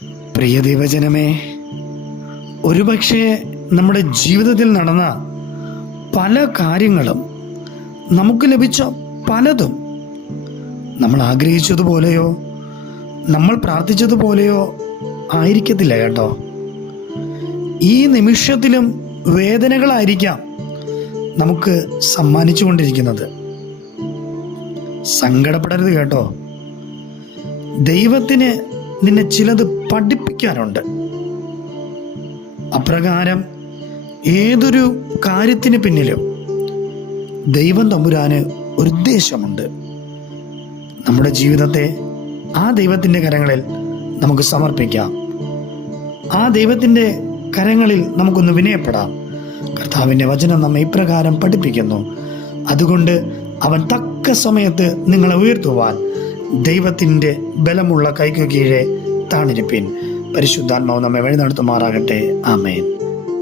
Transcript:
പ്രിയ ദൈവജനമേ, ഒരുപക്ഷെ നമ്മുടെ ജീവിതത്തിൽ നടന്ന പല കാര്യങ്ങളും, നമുക്ക് ലഭിച്ച പലതും നമ്മൾ ആഗ്രഹിച്ചതുപോലെയോ നമ്മൾ പ്രാർത്ഥിച്ചതുപോലെയോ ആയിരിക്കത്തില്ല കേട്ടോ. ഈ നിമിഷത്തിലും വേദനകളായിരിക്കാം നമുക്ക് സമ്മാനിച്ചു കൊണ്ടിരിക്കുന്നത്. സങ്കടപ്പെടരുത് കേട്ടോ. ദൈവത്തിന് നിന്നെ ചിലത് പഠിപ്പിക്കാനുണ്ട്. അപ്രകാരം ഏതൊരു കാര്യത്തിന് പിന്നിലും ദൈവം തമ്പുരാന് ഒരു ഉദ്ദേശമുണ്ട്. നമ്മുടെ ജീവിതത്തെ ആ ദൈവത്തിൻ്റെ കരങ്ങളിൽ നമുക്ക് സമർപ്പിക്കാം. ആ ദൈവത്തിൻ്റെ കരങ്ങളിൽ നമുക്കൊന്ന് വിനയപ്പെടാം. കർത്താവിൻ്റെ വചനം നമ്മെ ഇപ്രകാരം പഠിപ്പിക്കുന്നു. അതുകൊണ്ട് അവൻ തക്ക സമയത്ത് നിങ്ങളെ ഉയർത്തുവാൻ ദൈവത്തിൻ്റെ ബലമുള്ള കൈക്ക് കീഴെ താണിരിപ്പിൻ. പരിശുദ്ധാത്മാവ് നമ്മെ വഴി നടത്തുമാറാകട്ടെ. ആമേൻ.